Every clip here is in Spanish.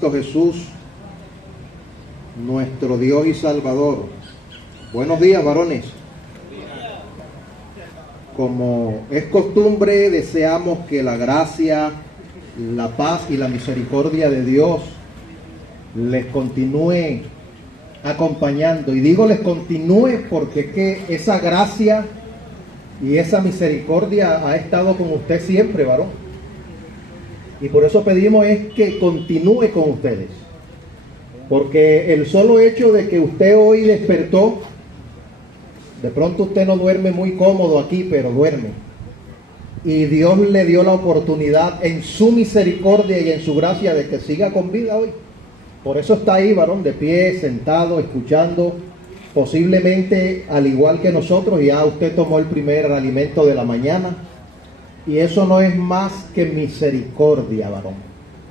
Cristo Jesús, nuestro Dios y Salvador. Buenos días, varones. Como es costumbre, deseamos que la gracia, la paz y la misericordia de Dios les continúe acompañando. Y digo les continúe porque es que esa gracia y esa misericordia ha estado con usted siempre, varón. Y por eso pedimos es que continúe con ustedes. Porque el solo hecho de que usted hoy despertó, de pronto usted no duerme muy cómodo aquí, pero duerme. Y Dios le dio la oportunidad en su misericordia y en su gracia de que siga con vida hoy. Por eso está ahí, varón, de pie, sentado, escuchando. Posiblemente, al igual que nosotros, ya usted tomó el primer alimento de la mañana. Y eso no es más que misericordia, varón.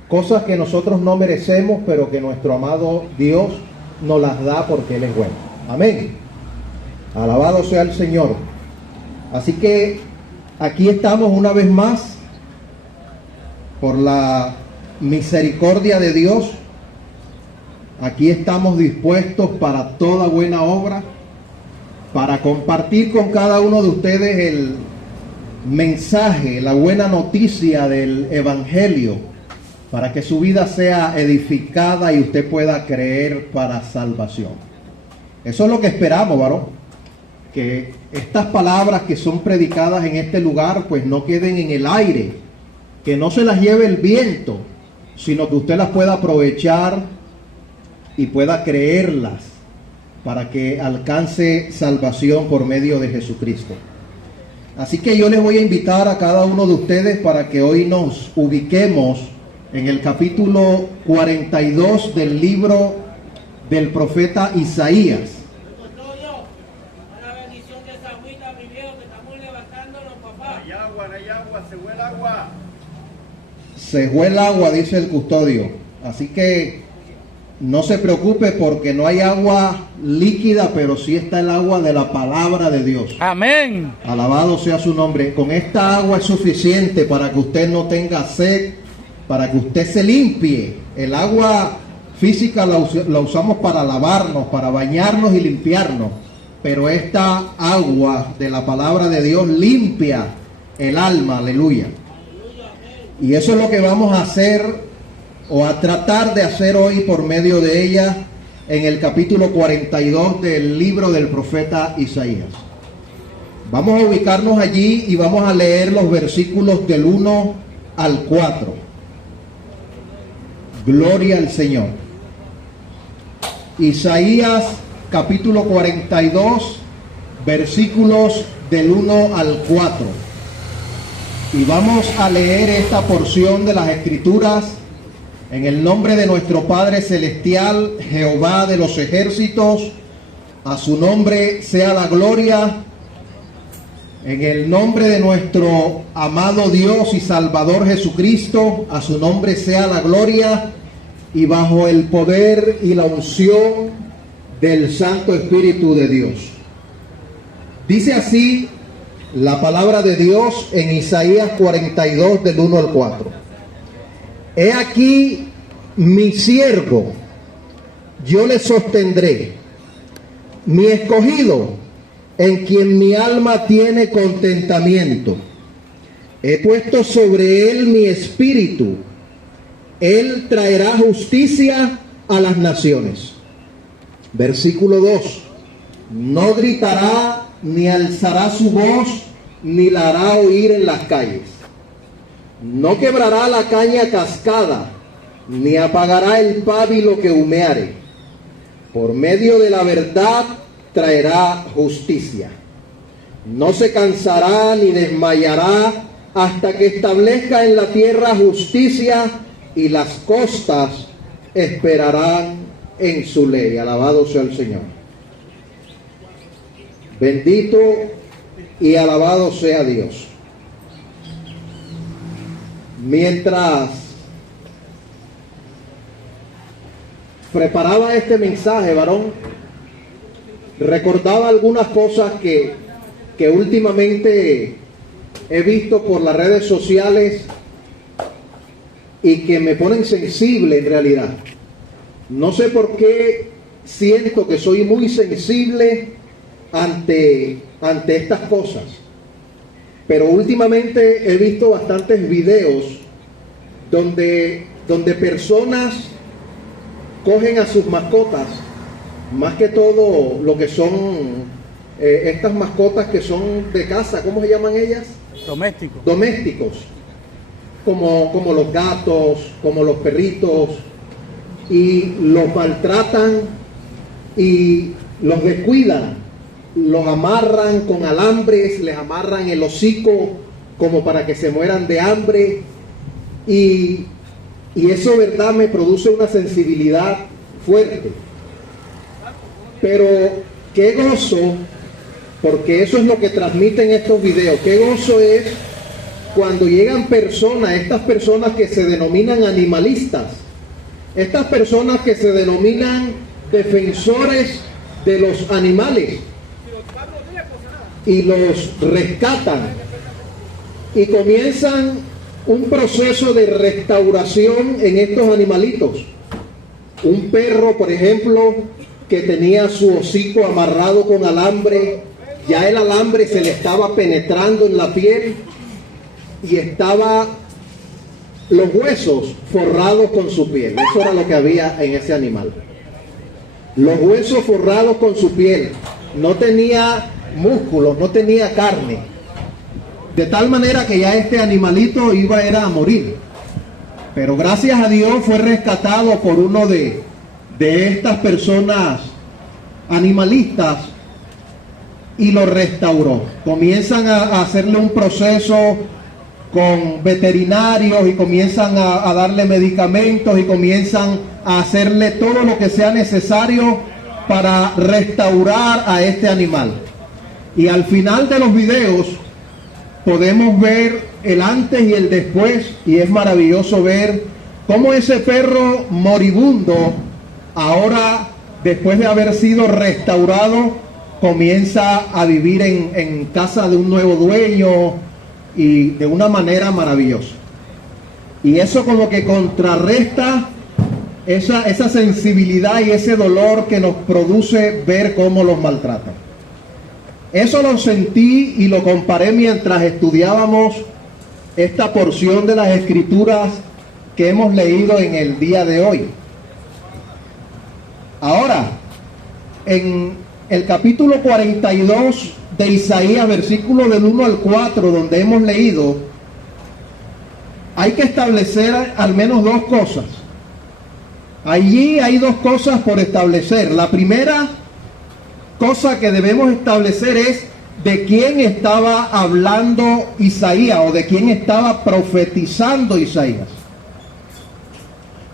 Cosas que nosotros no merecemos, pero que nuestro amado Dios nos las da porque Él es bueno. Amén. Alabado sea el Señor. Así que aquí estamos una vez más por la misericordia de Dios. Aquí estamos dispuestos para toda buena obra, para compartir con cada uno de ustedes el mensaje, la buena noticia del Evangelio, para que su vida sea edificada y usted pueda creer para salvación. Eso es lo que esperamos, varón. Que estas palabras que son predicadas en este lugar pues no queden en el aire, que no se las lleve el viento, sino que usted las pueda aprovechar y pueda creerlas para que alcance salvación por medio de Jesucristo. Así que yo les voy a invitar a cada uno de ustedes para que hoy nos ubiquemos en el capítulo 42 del libro del profeta Isaías. Se fue el agua, dice el custodio. Así que no se preocupe porque no hay agua líquida, pero sí está el agua de la palabra de Dios. Amén. Alabado sea su nombre. Con esta agua es suficiente para que usted no tenga sed, para que usted se limpie. El agua física la usamos para lavarnos, para bañarnos y limpiarnos. Pero esta agua de la palabra de Dios limpia el alma. Aleluya. Y eso es lo que vamos a hacer o a tratar de hacer hoy por medio de ella en el capítulo 42 del libro del profeta Isaías. Vamos a ubicarnos allí y vamos a leer los versículos del 1 al 4. Gloria al Señor. Isaías capítulo 42, versículos del 1 al 4. Y vamos a leer esta porción de las Escrituras en el nombre de nuestro Padre Celestial, Jehová de los ejércitos. A su nombre sea la gloria. En el nombre de nuestro amado Dios y Salvador Jesucristo, a su nombre sea la gloria. Y bajo el poder y la unción del Santo Espíritu de Dios. Dice así la palabra de Dios en Isaías 42 del 1 al 4. He aquí mi siervo, yo le sostendré, mi escogido, en quien mi alma tiene contentamiento. He puesto sobre él mi espíritu, él traerá justicia a las naciones. Versículo 2. No gritará, ni alzará su voz, ni la hará oír en las calles. No quebrará la caña cascada, ni apagará el pábilo que humeare. Por medio de la verdad traerá justicia. No se cansará ni desmayará hasta que establezca en la tierra justicia, y las costas esperarán en su ley. Alabado sea el Señor. Bendito y alabado sea Dios. Mientras preparaba este mensaje, varón, recordaba algunas cosas que últimamente he visto por las redes sociales y que me ponen sensible en realidad. No sé por qué siento que soy muy sensible ante estas cosas. Pero últimamente he visto bastantes videos donde personas cogen a sus mascotas, más que todo lo que son estas mascotas que son de casa, ¿cómo se llaman ellas? Domésticos, como los gatos, como los perritos, y los maltratan y los descuidan, los amarran con alambres, les amarran el hocico como para que se mueran de hambre, y eso, verdad, me produce una sensibilidad fuerte. Pero qué gozo, porque eso es lo que transmiten estos videos, qué gozo es cuando llegan personas, estas personas que se denominan animalistas, estas personas que se denominan defensores de los animales, y los rescatan y comienzan un proceso de restauración en estos animalitos. Un perro, por ejemplo, que tenía su hocico amarrado con alambre, ya el alambre se le estaba penetrando en la piel y estaba los huesos forrados con su piel. Eso era lo que había en ese animal. Los huesos forrados con su piel. No tenía músculos, no tenía carne. De tal manera que ya este animalito era a morir. Pero gracias a Dios fue rescatado por uno de estas personas animalistas y lo restauró. Comienzan a hacerle un proceso con veterinarios y comienzan a darle medicamentos y comienzan a hacerle todo lo que sea necesario para restaurar a este animal. Y al final de los videos podemos ver el antes y el después, y es maravilloso ver cómo ese perro moribundo, ahora después de haber sido restaurado, comienza a vivir en casa de un nuevo dueño y de una manera maravillosa. Y eso como que contrarresta esa sensibilidad y ese dolor que nos produce ver cómo los maltratan. Eso lo sentí y lo comparé mientras estudiábamos esta porción de las Escrituras que hemos leído en el día de hoy. Ahora, en el capítulo 42 de Isaías, versículo del 1 al 4, donde hemos leído, hay que establecer al menos dos cosas. Allí hay dos cosas por establecer. La primera cosa que debemos establecer es de quién estaba hablando Isaías o de quién estaba profetizando Isaías.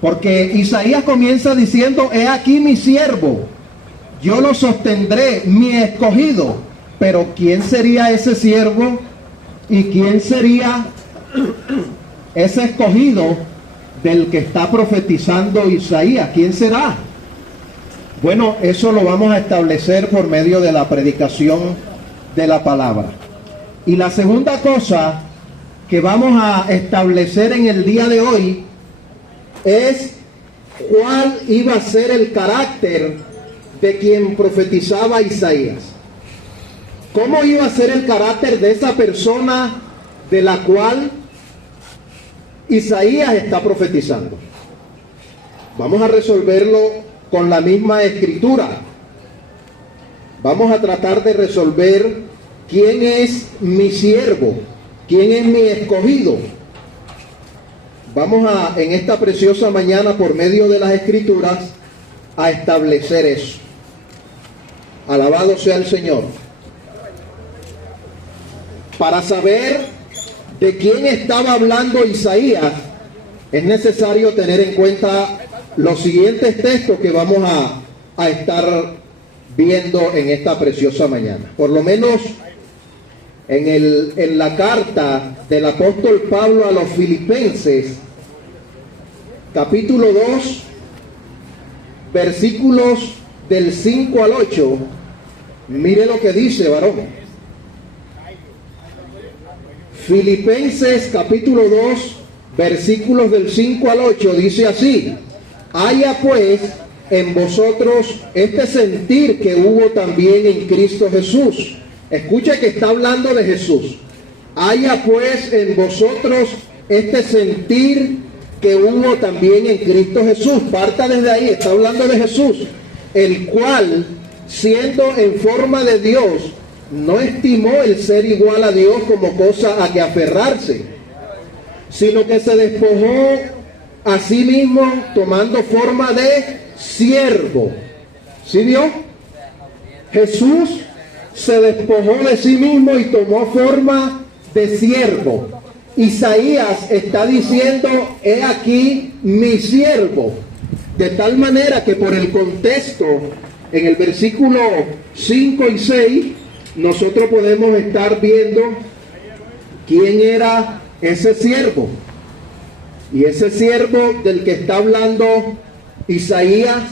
Porque Isaías comienza diciendo: he aquí mi siervo, yo lo sostendré, mi escogido. Pero ¿quién sería ese siervo? ¿Y quién sería ese escogido del que está profetizando Isaías? ¿Quién será? Bueno, eso lo vamos a establecer por medio de la predicación de la palabra. Y la segunda cosa que vamos a establecer en el día de hoy es cuál iba a ser el carácter de quien profetizaba Isaías. ¿Cómo iba a ser el carácter de esa persona de la cual Isaías está profetizando? Vamos a resolverlo con la misma escritura. Vamos a tratar de resolver quién es mi siervo, quién es mi escogido. Vamos en esta preciosa mañana, por medio de las escrituras, a establecer eso. Alabado sea el Señor. Para saber de quién estaba hablando Isaías, es necesario tener en cuenta los siguientes textos que vamos a estar viendo en esta preciosa mañana. Por lo menos en la carta del apóstol Pablo a los Filipenses, capítulo 2, versículos del 5 al 8, mire lo que dice, varón. Filipenses capítulo 2, versículos del 5 al 8, dice así: haya pues en vosotros este sentir que hubo también en Cristo Jesús. Escucha que está hablando de Jesús. Haya pues en vosotros este sentir que hubo también en Cristo Jesús. Parta desde ahí, está hablando de Jesús, el cual, siendo en forma de Dios, no estimó el ser igual a Dios como cosa a que aferrarse, sino que se despojó a sí mismo, tomando forma de siervo. ¿Sí vio? Jesús se despojó de sí mismo y tomó forma de siervo. Isaías está diciendo: he aquí mi siervo. De tal manera que por el contexto, en el versículo 5 y 6, nosotros podemos estar viendo quién era ese siervo. Y ese siervo del que está hablando Isaías,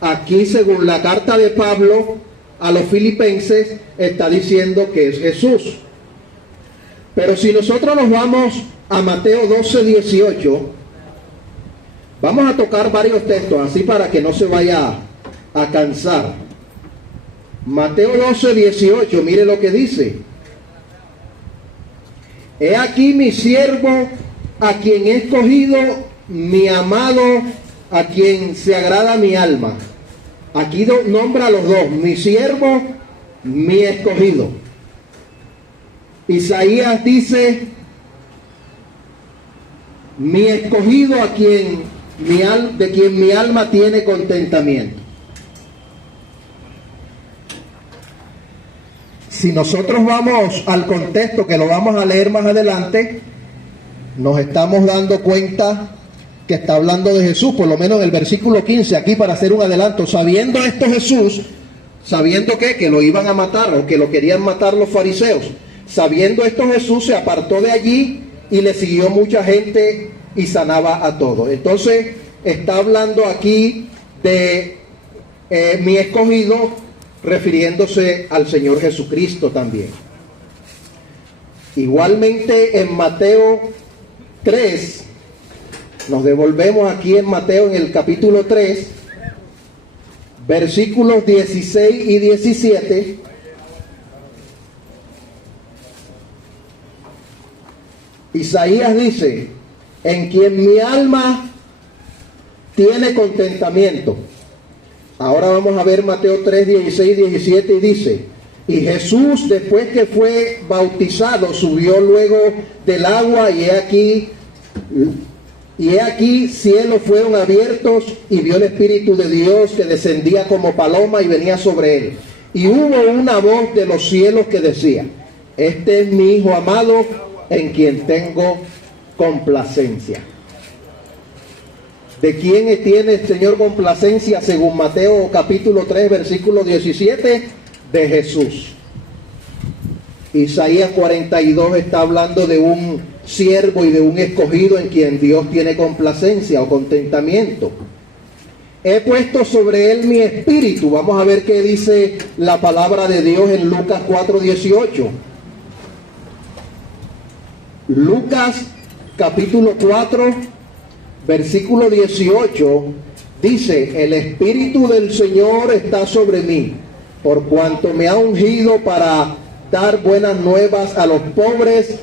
aquí según la carta de Pablo a los filipenses, está diciendo que es Jesús. Pero si nosotros nos vamos a Mateo 12, 18, vamos a tocar varios textos, así para que no se vaya a cansar. Mateo 12, 18, mire lo que dice: he aquí mi siervo, a quien he escogido, mi amado, a quien se agrada mi alma. Aquí nombra a los dos: mi siervo, mi escogido. Isaías dice: mi escogido, a quien de quien mi alma tiene contentamiento. Si nosotros vamos al contexto, que lo vamos a leer más adelante, nos estamos dando cuenta que está hablando de Jesús, por lo menos en el versículo 15, aquí para hacer un adelanto. Sabiendo esto Jesús, sabiendo que lo iban a matar, o que lo querían matar los fariseos, sabiendo esto Jesús se apartó de allí y le siguió mucha gente y sanaba a todos. Entonces está hablando aquí de mi escogido, refiriéndose al Señor Jesucristo también. Igualmente en Mateo 3, nos devolvemos aquí en Mateo, en el capítulo 3, versículos 16 y 17. Isaías dice: en quien mi alma tiene contentamiento. Ahora vamos a ver Mateo 3, 16 y 17, y dice: y Jesús, después que fue bautizado, subió luego del agua, y he aquí cielos fueron abiertos, y vio el Espíritu de Dios que descendía como paloma y venía sobre él. Y hubo una voz de los cielos que decía: este es mi Hijo amado, en quien tengo complacencia. ¿De quién tiene el Señor complacencia según Mateo capítulo 3, versículo 17? De Jesús. Isaías 42 está hablando de un siervo y de un escogido en quien Dios tiene complacencia o contentamiento. He puesto sobre él mi espíritu. Vamos a ver qué dice la palabra de Dios en Lucas 4, 18. Lucas capítulo 4, versículo 18, dice: el Espíritu del Señor está sobre mí, por cuanto me ha ungido para dar buenas nuevas a los pobres,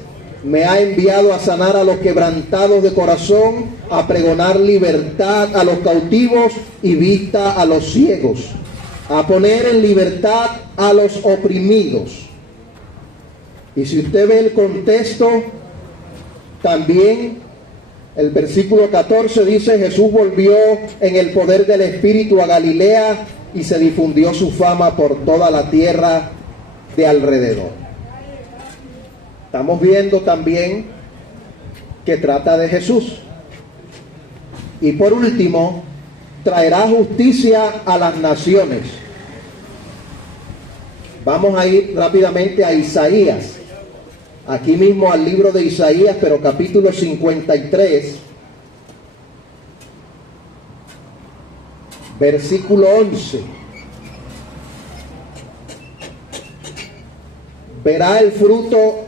me ha enviado a sanar a los quebrantados de corazón, a pregonar libertad a los cautivos y vista a los ciegos, a poner en libertad a los oprimidos. Y si usted ve el contexto, también el versículo 14 dice: Jesús volvió en el poder del Espíritu a Galilea y se difundió su fama por toda la tierra de alrededor. Estamos viendo también que trata de Jesús. Y por último, traerá justicia a las naciones. Vamos a ir rápidamente a Isaías. Aquí mismo al libro de Isaías, pero capítulo 53, versículo 11. Verá el fruto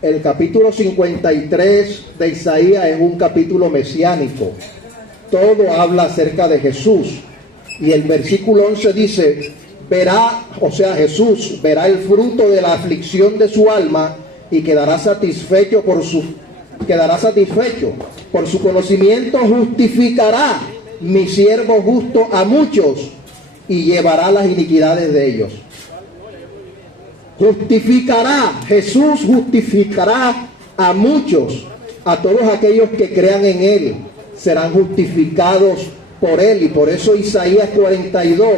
el capítulo 53 de Isaías es un capítulo mesiánico. Todo habla acerca de Jesús. Y el versículo 11 dice, Jesús verá el fruto de la aflicción de su alma y quedará satisfecho por su conocimiento justificará mi siervo justo a muchos y llevará las iniquidades de ellos. Jesús justificará a muchos, a todos aquellos que crean en Él, serán justificados por Él. Y por eso Isaías 42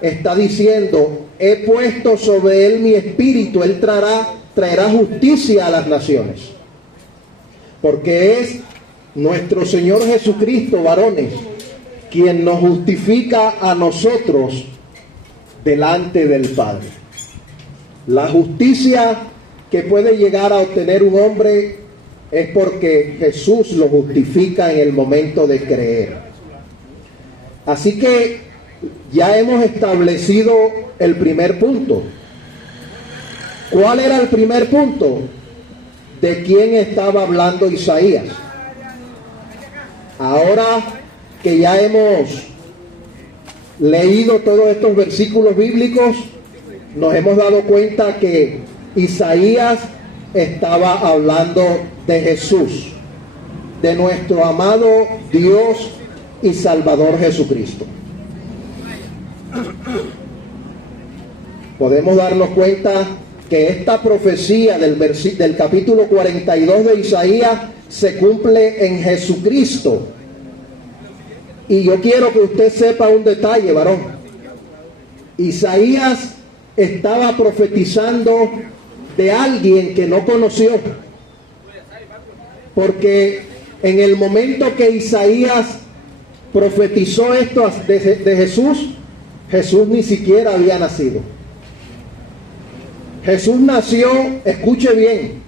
está diciendo, he puesto sobre Él mi espíritu, Él traerá justicia a las naciones. Porque es nuestro Señor Jesucristo, varones, quien nos justifica a nosotros delante del Padre. La justicia que puede llegar a obtener un hombre es porque Jesús lo justifica en el momento de creer. Así que ya hemos establecido el primer punto. ¿Cuál era el primer punto? ¿De quién estaba hablando Isaías? Ahora que ya hemos leído todos estos versículos bíblicos, nos hemos dado cuenta que Isaías estaba hablando de Jesús, de nuestro amado Dios y Salvador Jesucristo. Podemos darnos cuenta que esta profecía del capítulo 42 de Isaías se cumple en Jesucristo. Y yo quiero que usted sepa un detalle, varón. Isaías estaba profetizando de alguien que no conoció. Porque en el momento que Isaías profetizó esto de Jesús, Jesús ni siquiera había nacido. Jesús nació, escuche bien,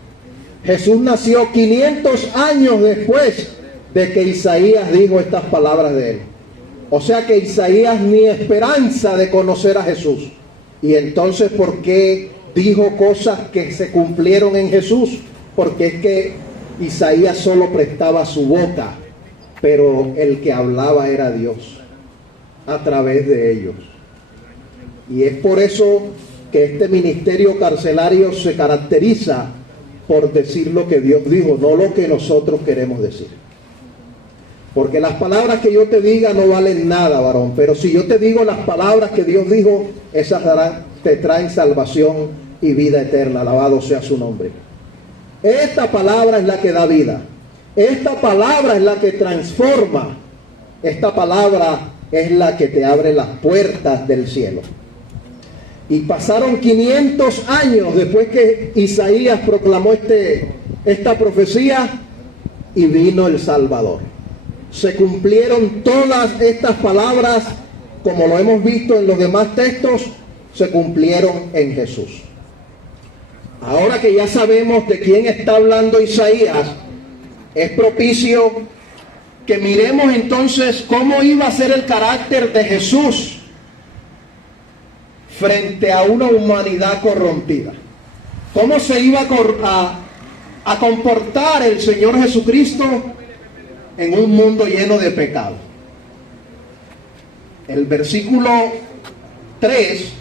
Jesús nació 500 años después de que Isaías dijo estas palabras de él. O sea que Isaías ni esperanza de conocer a Jesús. Y entonces, ¿por qué dijo cosas que se cumplieron en Jesús? Porque es que Isaías solo prestaba su boca, pero el que hablaba era Dios a través de ellos. Y es por eso que este ministerio carcelario se caracteriza por decir lo que Dios dijo, no lo que nosotros queremos decir. Porque las palabras que yo te diga no valen nada, varón, pero si yo te digo las palabras que Dios dijo, esas te traen salvación y vida eterna. Alabado sea su nombre. Esta palabra es la que da vida. Esta palabra es la que transforma. Esta palabra es la que te abre las puertas del cielo. Y pasaron 500 años después que Isaías proclamó esta profecía y vino el Salvador. Se cumplieron todas estas palabras, como lo hemos visto en los demás textos, se cumplieron en Jesús. Ahora que ya sabemos de quién está hablando Isaías, es propicio que miremos entonces cómo iba a ser el carácter de Jesús frente a una humanidad corrompida. ¿Cómo se iba a comportar el Señor Jesucristo en un mundo lleno de pecado? El versículo 3,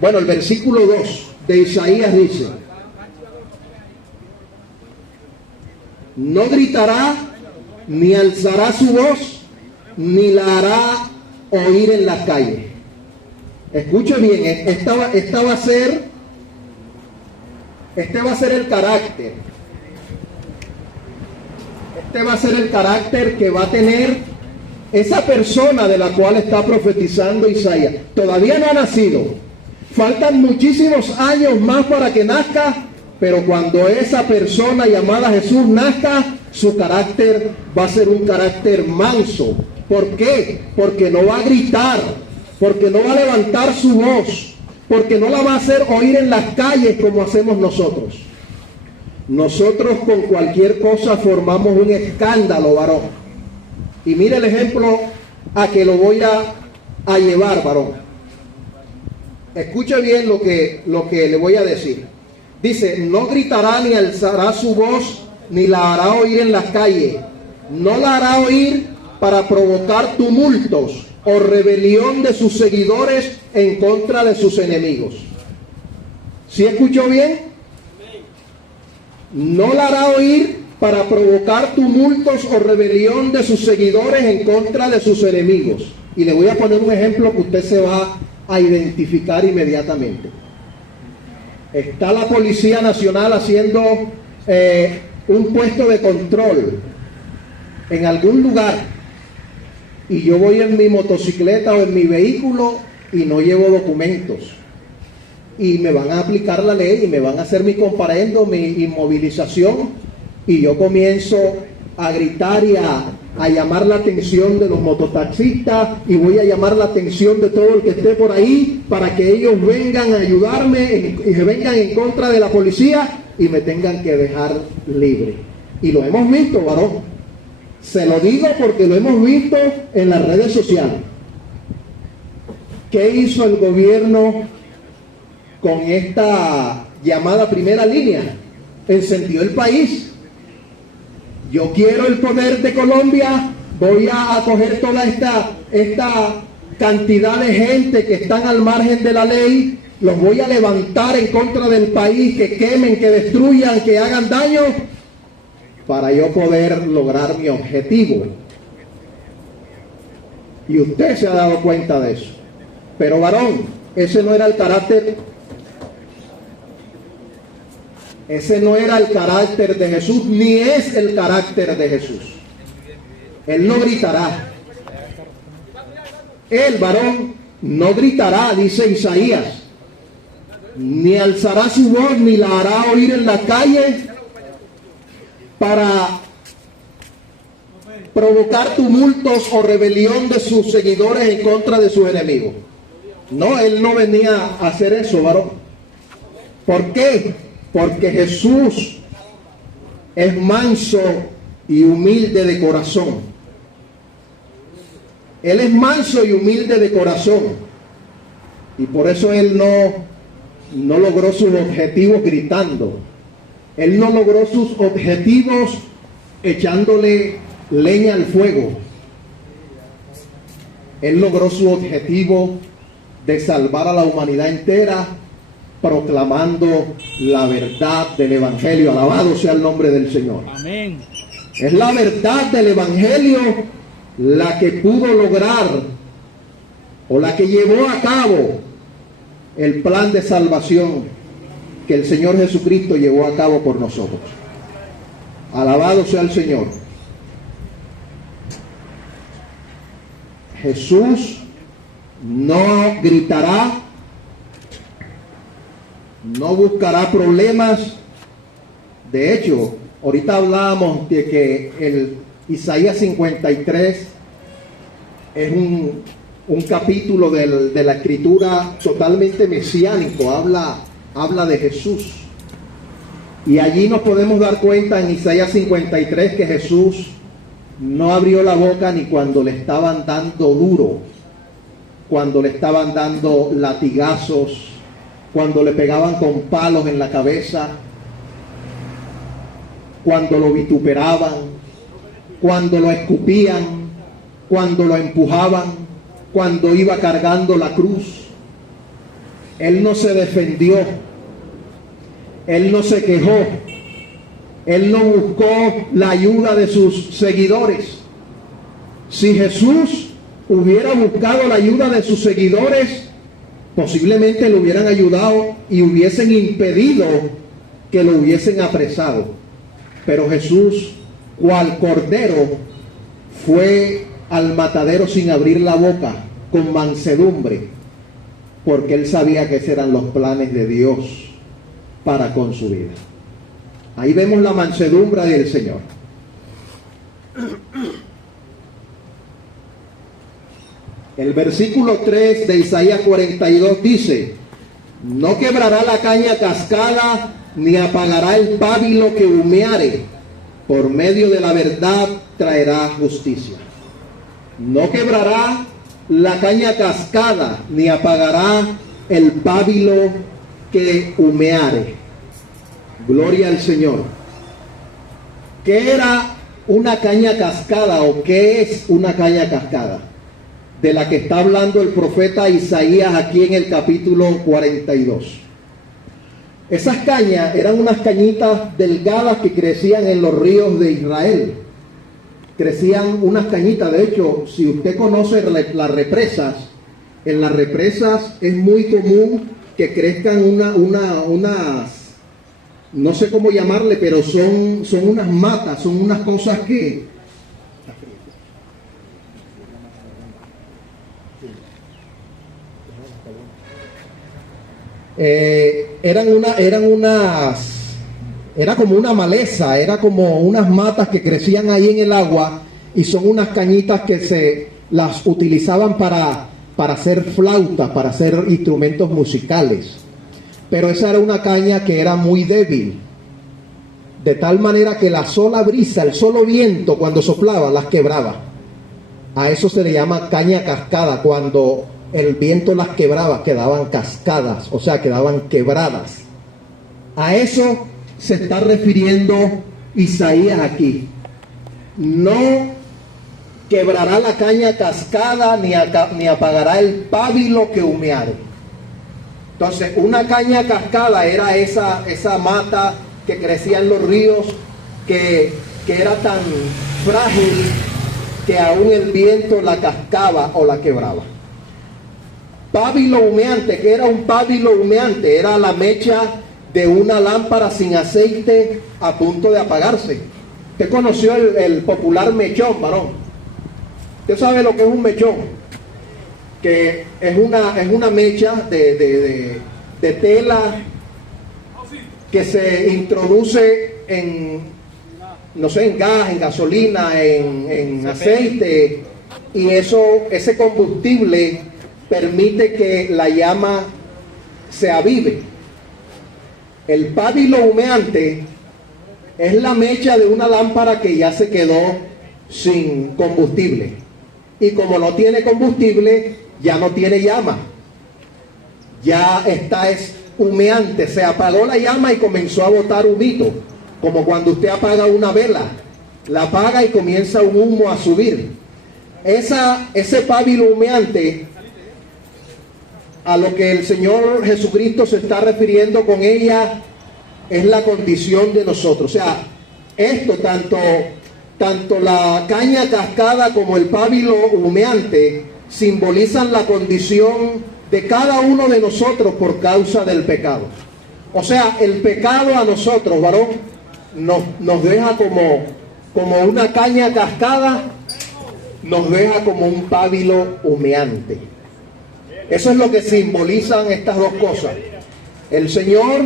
el versículo 2 de Isaías dice: no gritará, ni alzará su voz, ni la hará oír en las calles. Escuche bien, este va a ser el carácter. Este va a ser el carácter que va a tener esa persona de la cual está profetizando Isaías. Todavía no ha nacido. Faltan muchísimos años más para que nazca, pero cuando esa persona llamada Jesús nazca, su carácter va a ser un carácter manso. ¿Por qué? Porque no va a gritar, porque no va a levantar su voz, porque no la va a hacer oír en las calles como hacemos nosotros. Nosotros con cualquier cosa formamos un escándalo, varón. Y mire el ejemplo a que lo voy a llevar, varón. Escuche bien lo que le voy a decir. Dice, no gritará ni alzará su voz, ni la hará oír en las calles. No la hará oír para provocar tumultos o rebelión de sus seguidores en contra de sus enemigos. ¿Sí escuchó bien? No la hará oír para provocar tumultos o rebelión de sus seguidores en contra de sus enemigos. Y le voy a poner un ejemplo que usted se va a identificar inmediatamente. Está la Policía Nacional haciendo un puesto de control en algún lugar, y yo voy en mi motocicleta o en mi vehículo y no llevo documentos, y me van a aplicar la ley y me van a hacer mi comparendo, mi inmovilización, y yo comienzo a gritar y a llamar la atención de los mototaxistas, y voy a llamar la atención de todo el que esté por ahí para que ellos vengan a ayudarme y se vengan en contra de la policía y me tengan que dejar libre. Y lo hemos visto, varón. Se lo digo porque lo hemos visto en las redes sociales. ¿Qué hizo el gobierno con esta llamada primera línea? Encendió el país. Yo quiero el poder de Colombia, voy a coger toda esta cantidad de gente que están al margen de la ley, los voy a levantar en contra del país, que quemen, que destruyan, que hagan daño, para yo poder lograr mi objetivo. Y usted se ha dado cuenta de eso. Pero varón, ese no era el carácter de Jesús, ni es el carácter de Jesús. Él no gritará. El varón no gritará, dice Isaías, ni alzará su voz, ni la hará oír en la calle para provocar tumultos o rebelión de sus seguidores en contra de sus enemigos. No, él no venía a hacer eso, varón. ¿Por qué? Porque Jesús es manso y humilde de corazón. Él es manso y humilde de corazón. Y por eso él no logró sus objetivos gritando. Él no logró sus objetivos echándole leña al fuego. Él logró su objetivo de salvar a la humanidad entera, proclamando la verdad del Evangelio. Alabado sea el nombre del Señor. Amén. Es la verdad del Evangelio la que pudo lograr, o la que llevó a cabo el plan de salvación que el Señor Jesucristo llevó a cabo por nosotros. Alabado sea el Señor. Jesús no gritará, no buscará problemas. De hecho, ahorita hablábamos de que el Isaías 53 es un capítulo de la escritura totalmente mesiánico, habla de Jesús. Y allí nos podemos dar cuenta en Isaías 53 que Jesús no abrió la boca ni cuando le estaban dando duro, cuando le estaban dando latigazos, cuando le pegaban con palos en la cabeza, cuando lo vituperaban, cuando lo escupían, cuando lo empujaban, cuando iba cargando la cruz. Él no se defendió, él no se quejó, él no buscó la ayuda de sus seguidores. Si Jesús hubiera buscado la ayuda de sus seguidores, posiblemente lo hubieran ayudado y hubiesen impedido que lo hubiesen apresado. Pero Jesús, cual cordero, fue al matadero sin abrir la boca, con mansedumbre, porque él sabía que esos eran los planes de Dios para con su vida. Ahí vemos la mansedumbre del Señor. El versículo 3 de Isaías 42 dice: no quebrará la caña cascada, ni apagará el pábilo que humeare, por medio de la verdad traerá justicia. No quebrará la caña cascada, ni apagará el pábilo que humeare. Gloria al Señor. ¿Qué era una caña cascada o qué es una caña cascada? De la que está hablando el profeta Isaías aquí en el capítulo 42. Esas cañas eran unas cañitas delgadas que crecían en los ríos de Israel. Crecían unas cañitas. De hecho, si usted conoce las represas, en las represas es muy común que crezcan unas, no sé cómo llamarle, pero son unas matas, son unas cosas que era como una maleza, era como unas matas que crecían ahí en el agua, y son unas cañitas que se las utilizaban para hacer flautas, para hacer instrumentos musicales. Pero esa era una caña que era muy débil, de tal manera que la sola brisa, el solo viento cuando soplaba las quebraba. A eso se le llama caña cascada. Cuando el viento las quebraba, quedaban cascadas, o sea, quedaban quebradas. A eso se está refiriendo Isaías aquí. No quebrará la caña cascada, ni apagará el pábilo que humeare. Entonces, una caña cascada era esa mata que crecía en los ríos, que era tan frágil que aún el viento la cascaba o la quebraba. Pábilo humeante. ¿Qué era un pábilo humeante? Era la mecha de una lámpara sin aceite a punto de apagarse. Usted conoció el popular mechón, varón. Usted sabe lo que es un mechón, que es una mecha de tela que se introduce en, no sé, en gas, en gasolina, en aceite, y ese combustible permite que la llama se avive. El pábilo humeante es la mecha de una lámpara que ya se quedó sin combustible, y como no tiene combustible, ya no tiene llama, ya es humeante, se apagó la llama y comenzó a botar humito, como cuando usted apaga una vela, la apaga y comienza un humo a subir. Ese pábilo humeante, a lo que el Señor Jesucristo se está refiriendo con ella, es la condición de nosotros. O sea, esto, tanto la caña cascada como el pábilo humeante simbolizan la condición de cada uno de nosotros por causa del pecado. O sea, el pecado a nosotros, varón, nos deja como una caña cascada, nos deja como un pábilo humeante. Eso es lo que simbolizan estas dos cosas. El Señor,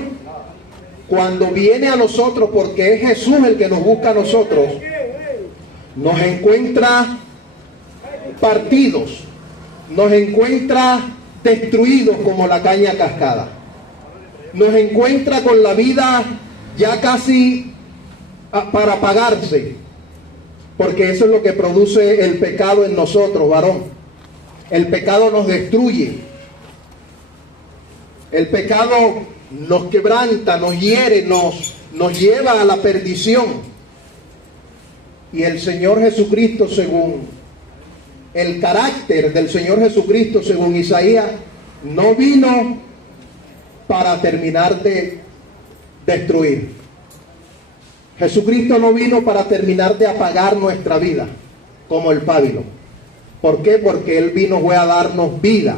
cuando viene a nosotros, porque es Jesús el que nos busca a nosotros, nos encuentra partidos, nos encuentra destruidos como la caña cascada, nos encuentra con la vida ya casi para apagarse, porque eso es lo que produce el pecado en nosotros, varón. El pecado nos destruye, el pecado nos quebranta, nos hiere, nos lleva a la perdición. Y el Señor Jesucristo, según el carácter del Señor Jesucristo, según Isaías, no vino para terminar de destruir. Jesucristo no vino para terminar de apagar nuestra vida como el pábilo. ¿Por qué? Porque Él vino fue a darnos vida,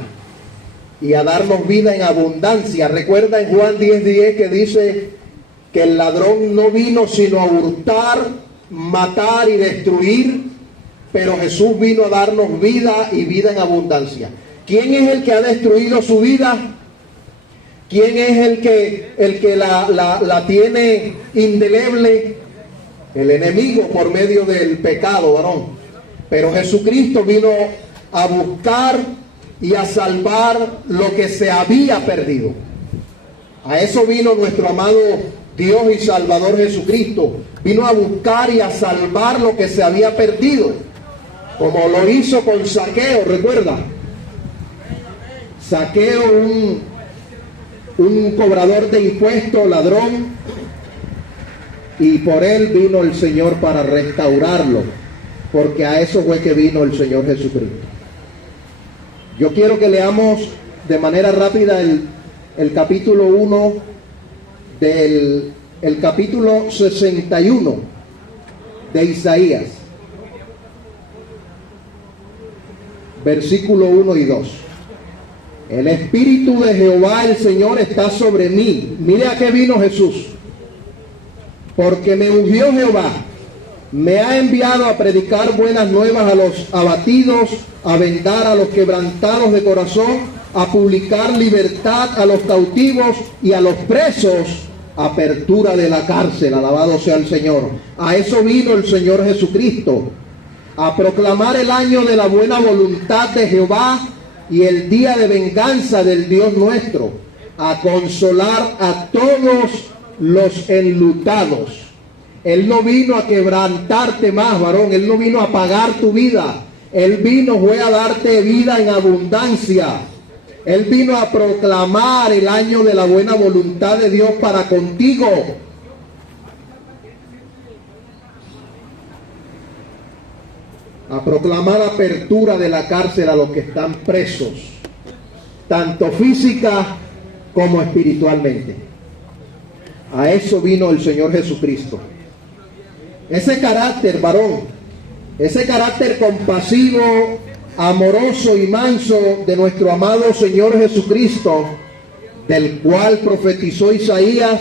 y a darnos vida en abundancia. Recuerda en Juan 10:10 que dice que el ladrón no vino sino a hurtar, matar y destruir, pero Jesús vino a darnos vida y vida en abundancia. ¿Quién es el que ha destruido su vida? ¿Quién es el que la tiene indeleble? El enemigo, por medio del pecado, varón. Pero Jesucristo vino a buscar y a salvar lo que se había perdido. A eso vino nuestro amado Dios y Salvador Jesucristo. Vino a buscar y a salvar lo que se había perdido, como lo hizo con Zaqueo. ¿Recuerda? Zaqueo, un cobrador de impuestos, ladrón, y por él vino el Señor para restaurarlo, porque a eso fue que vino el Señor Jesucristo. Yo quiero que leamos de manera rápida el capítulo 1 del el capítulo 61 de Isaías, versículo 1 y 2. El Espíritu de Jehová el Señor está sobre mí. Mire a qué vino Jesús. Porque me ungió Jehová, me ha enviado a predicar buenas nuevas a los abatidos, a vendar a los quebrantados de corazón, a publicar libertad a los cautivos y a los presos, apertura de la cárcel. Alabado sea el Señor. A eso vino el Señor Jesucristo, a proclamar el año de la buena voluntad de Jehová y el día de venganza del Dios nuestro, a consolar a todos los enlutados. Él no vino a quebrantarte más, varón. Él no vino a apagar tu vida. Él vino fue a darte vida en abundancia. Él vino a proclamar el año de la buena voluntad de Dios para contigo. A proclamar apertura de la cárcel a los que están presos, tanto física como espiritualmente. A eso vino el Señor Jesucristo. Ese carácter, varón, ese carácter compasivo, amoroso y manso de nuestro amado Señor Jesucristo, del cual profetizó Isaías,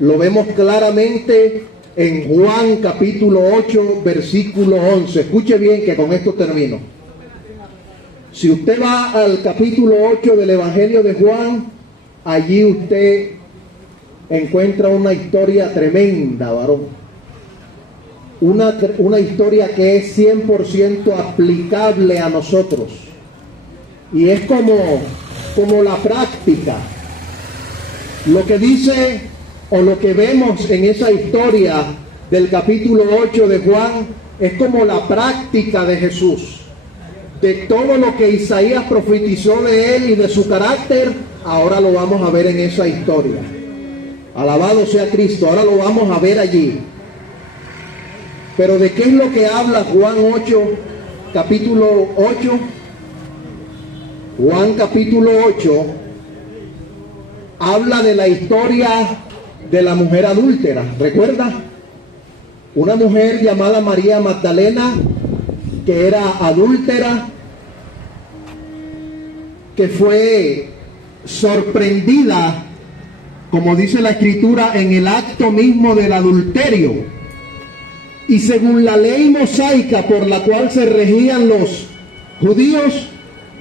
lo vemos claramente en Juan capítulo 8, versículo 11. Escuche bien que con esto termino. Si usted va al capítulo 8 del Evangelio de Juan, allí usted encuentra una historia tremenda, varón. Una historia que es 100% aplicable a nosotros. Y es como la práctica. Lo que dice o lo que vemos en esa historia del capítulo 8 de Juan es como la práctica de Jesús. De todo lo que Isaías profetizó de él y de su carácter, ahora lo vamos a ver en esa historia. Alabado sea Cristo, ahora lo vamos a ver allí. Pero ¿de qué es lo que habla Juan 8, capítulo 8? Juan capítulo 8 habla de la historia de la mujer adúltera. ¿Recuerda? Una mujer llamada María Magdalena, que era adúltera, que fue sorprendida, como dice la Escritura, en el acto mismo del adulterio. Y según la ley mosaica por la cual se regían los judíos,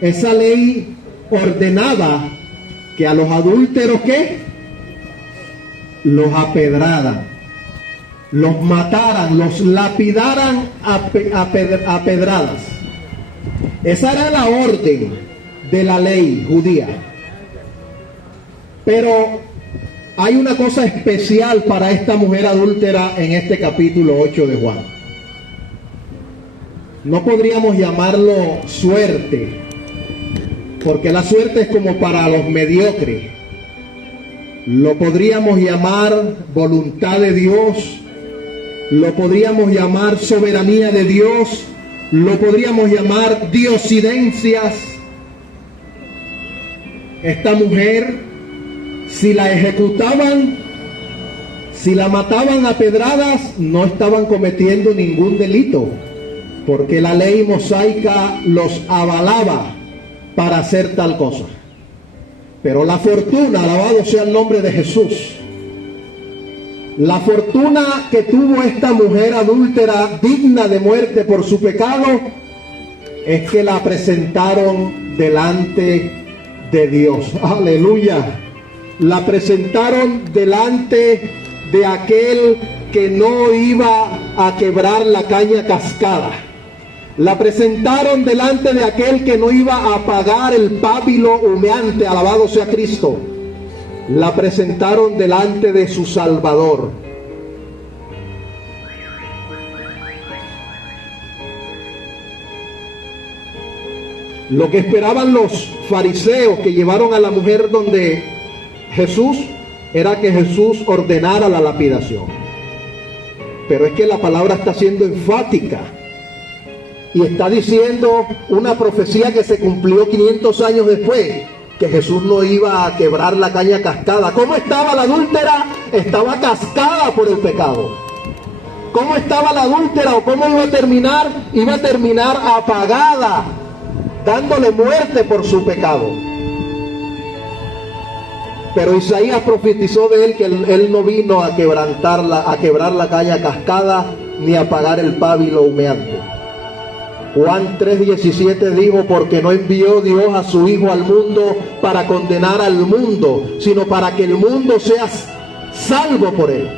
esa ley ordenaba que a los adúlteros, ¿qué? Los apedraran, los mataran, los lapidaran a pedradas. Esa era la orden de la ley judía. Pero hay una cosa especial para esta mujer adúltera en este capítulo 8 de Juan. No podríamos llamarlo suerte, porque la suerte es como para los mediocres. Lo podríamos llamar voluntad de Dios, lo podríamos llamar soberanía de Dios, lo podríamos llamar diosidencias. Esta mujer, si la ejecutaban, si la mataban a pedradas, no estaban cometiendo ningún delito, porque la ley mosaica los avalaba para hacer tal cosa. Pero la fortuna, alabado sea el nombre de Jesús, la fortuna que tuvo esta mujer adúltera digna de muerte por su pecado, es que la presentaron delante de Dios. Aleluya. La presentaron delante de aquel que no iba a quebrar la caña cascada. La presentaron delante de aquel que no iba a apagar el pábilo humeante. Alabado sea Cristo. La presentaron delante de su Salvador. Lo que esperaban los fariseos que llevaron a la mujer donde Jesús era que Jesús ordenara la lapidación. Pero es que la palabra está siendo enfática y está diciendo una profecía que se cumplió 500 años después, que Jesús no iba a quebrar la caña cascada. ¿Cómo estaba la adúltera? Estaba cascada por el pecado. ¿Cómo estaba la adúltera o cómo iba a terminar? Iba a terminar apagada, dándole muerte por su pecado. Pero Isaías profetizó de él que él no vino a quebrar la caña cascada ni a apagar el pábilo humeante. Juan 3:17 dijo: porque no envió Dios a su Hijo al mundo para condenar al mundo, sino para que el mundo sea salvo por él.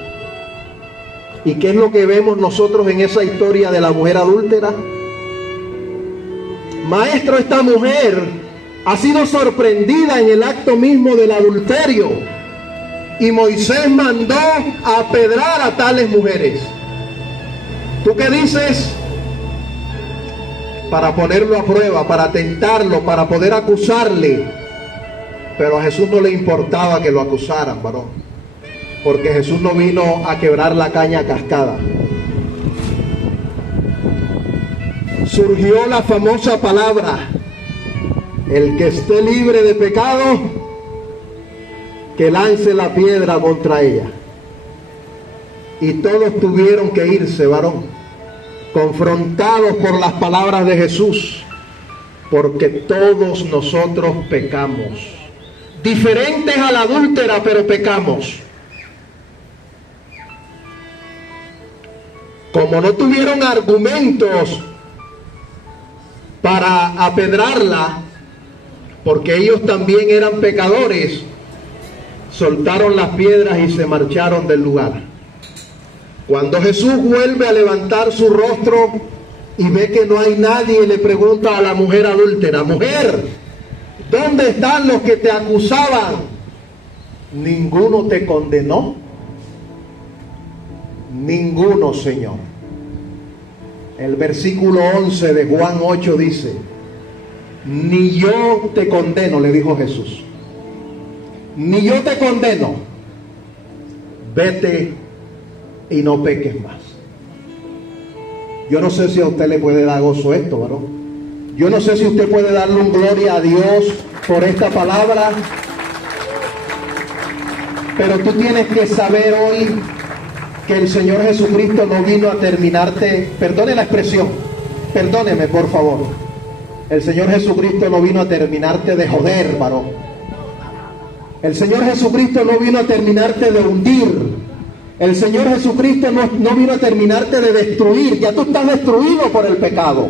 ¿Y qué es lo que vemos nosotros en esa historia de la mujer adúltera? Maestro, esta mujer ha sido sorprendida en el acto mismo del adulterio, y Moisés mandó a apedrar a tales mujeres. ¿Tú qué dices? Para ponerlo a prueba, para tentarlo, para poder acusarle. Pero a Jesús no le importaba que lo acusaran, varón, porque Jesús no vino a quebrar la caña cascada. Surgió la famosa palabra: el que esté libre de pecado, que lance la piedra contra ella. Y todos tuvieron que irse, varón, confrontados por las palabras de Jesús, porque todos nosotros pecamos, diferentes a la adúltera, pero pecamos. Como no tuvieron argumentos para apedrarla, porque ellos también eran pecadores, soltaron las piedras y se marcharon del lugar. Cuando Jesús vuelve a levantar su rostro y ve que no hay nadie, le pregunta a la mujer adúltera: mujer, ¿dónde están los que te acusaban? ¿Ninguno te condenó? Ninguno, Señor. El versículo 11 de Juan 8 dice: ni yo te condeno, le dijo Jesús. Ni yo te condeno. Vete y no peques más. Yo no sé si a usted le puede dar gozo esto, varón. Yo no sé si usted puede darle un gloria a Dios por esta palabra. Pero tú tienes que saber hoy que el Señor Jesucristo no vino a terminarte, perdone la expresión, perdóneme por favor. El Señor Jesucristo no vino a terminarte de joder, varón. El Señor Jesucristo no vino a terminarte de hundir. El Señor Jesucristo no vino a terminarte de destruir. Ya tú estás destruido por el pecado.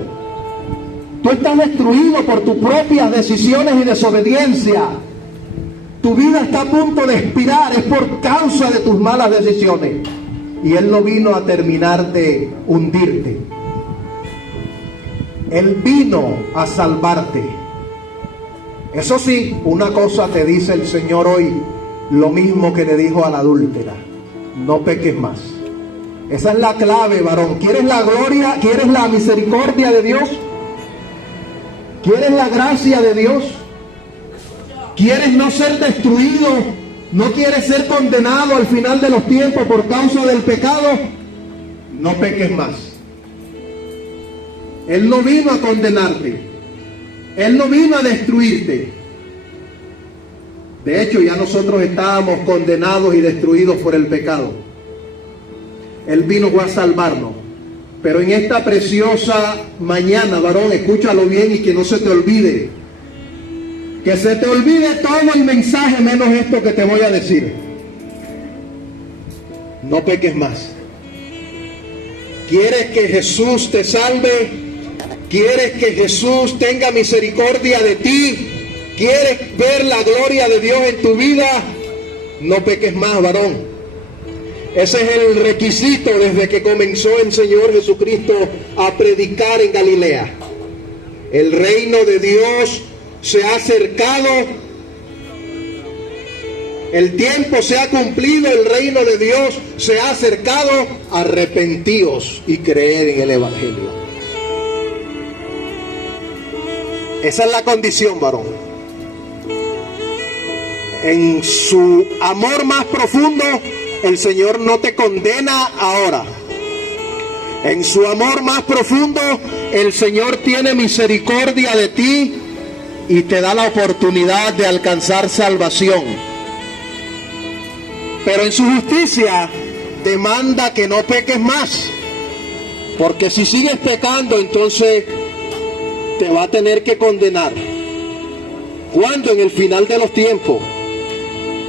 Tú estás destruido por tus propias decisiones y desobediencia. Tu vida está a punto de expirar. Es por causa de tus malas decisiones. Y Él no vino a terminar de hundirte. Él vino a salvarte. Eso sí, una cosa te dice el Señor hoy, lo mismo que le dijo a la adúltera: no peques más. Esa es la clave, varón. ¿Quieres la gloria? ¿Quieres la misericordia de Dios? ¿Quieres la gracia de Dios? ¿Quieres no ser destruido? ¿No quieres ser condenado al final de los tiempos por causa del pecado? No peques más. Él no vino a condenarte. Él no vino a destruirte. De hecho, ya nosotros estábamos condenados y destruidos por el pecado. Él vino a salvarnos. Pero en esta preciosa mañana, varón, escúchalo bien y que no se te olvide. Que se te olvide todo el mensaje menos esto que te voy a decir. No peques más. ¿Quieres que Jesús te salve? ¿Quieres que Jesús tenga misericordia de ti? ¿Quieres ver la gloria de Dios en tu vida? No peques más, varón. Ese es el requisito desde que comenzó el Señor Jesucristo a predicar en Galilea. El reino de Dios se ha acercado. El tiempo se ha cumplido, el reino de Dios se ha acercado. Arrepentíos y creed en el Evangelio. Esa es la condición, varón. En su amor más profundo, el Señor no te condena ahora. En su amor más profundo, el Señor tiene misericordia de ti y te da la oportunidad de alcanzar salvación. Pero en su justicia demanda que no peques más, porque si sigues pecando, entonces te va a tener que condenar. ¿Cuándo? En el final de los tiempos,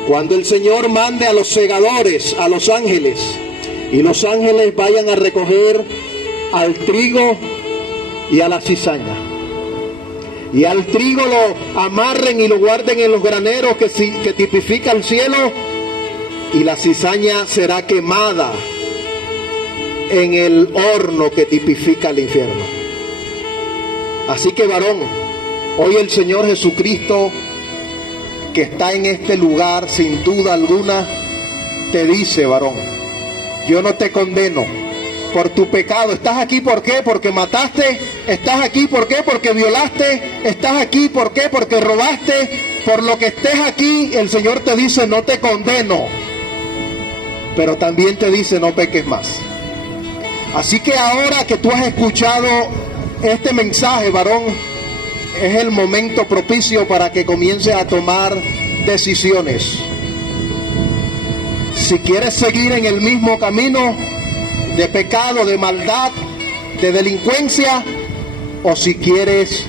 cuando el Señor mande a los segadores, a los ángeles, y los ángeles vayan a recoger al trigo y a la cizaña, y al trigo lo amarren y lo guarden en los graneros que tipifica el cielo, y la cizaña será quemada en el horno que tipifica el infierno. Así que, varón, hoy el Señor Jesucristo, que está en este lugar sin duda alguna, te dice, varón, yo no te condeno por tu pecado. ¿Estás aquí por qué? Porque mataste. ¿Estás aquí por qué? Porque violaste. ¿Estás aquí por qué? Porque robaste. Por lo que estés aquí, el Señor te dice, no te condeno, pero también te dice, no peques más. Así que ahora que tú has escuchado este mensaje, varón, es el momento propicio para que comiences a tomar decisiones. Si quieres seguir en el mismo camino de pecado, de maldad, de delincuencia, o si quieres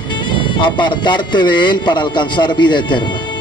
apartarte de él para alcanzar vida eterna.